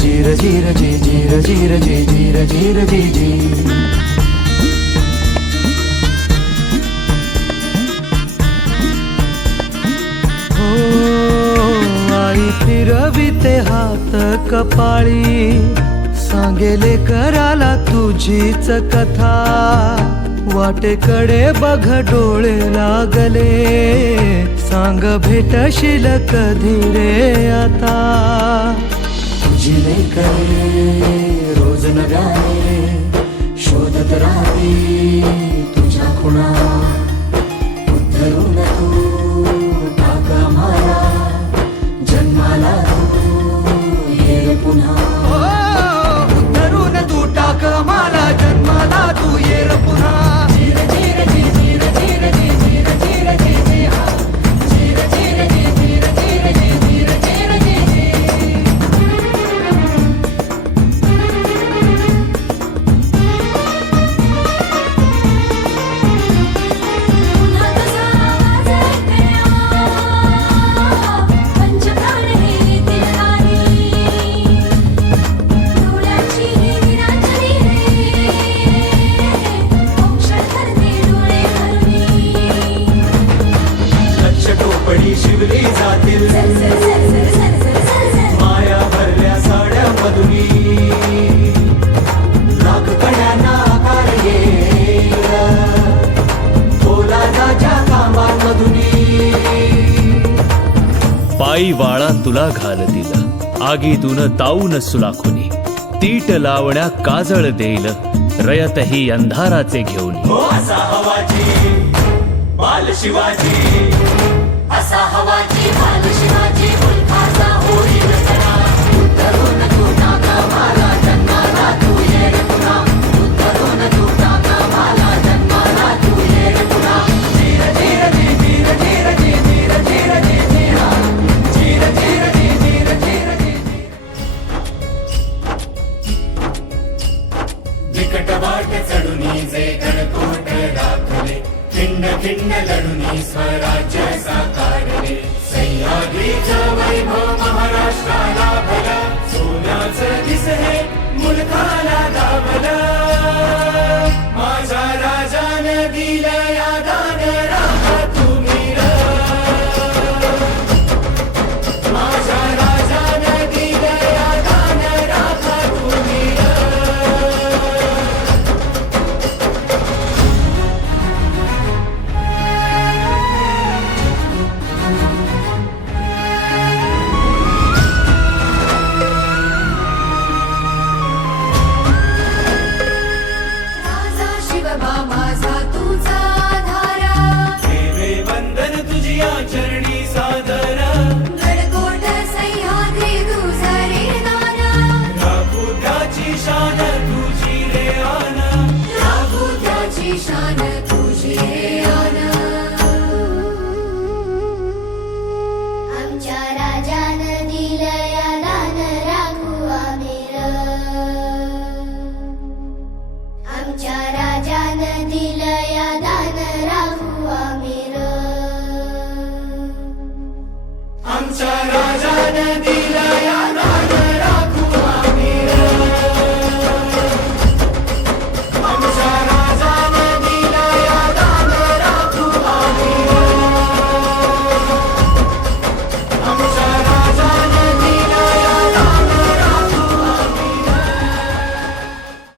जीर जीर जी जीर जीर जी जीर जीर जी जी. हो आई फिरविते हात कपाळी. सांगेले कराला तुझीच कथा. वाटेकडे बघ डोळे लागले. सांग भेटशील कधी रे आता? जिने करे रोज नव्याने शोधत राहते बाळा तुला घाल दिलं आगीतून ताऊन सुलाखुनी. तीट लावण्या काजळ देईल. रयतही अंधाराचे घेऊन. बाल शिवाजी असा बाल शिवाजी खिंड खिंड लढुनी स्वराज्य साकारले. सह्याद्रीचं वैभव महाराष्ट्राला भला. सोन्याचं दिस हे मुलखाला दाबलं. निशान तुझे आना आमच्या राजान दिलया दान राखू आमीर आमच्या राजान दिलया दान राखू आमीर आमच्या राजान दिल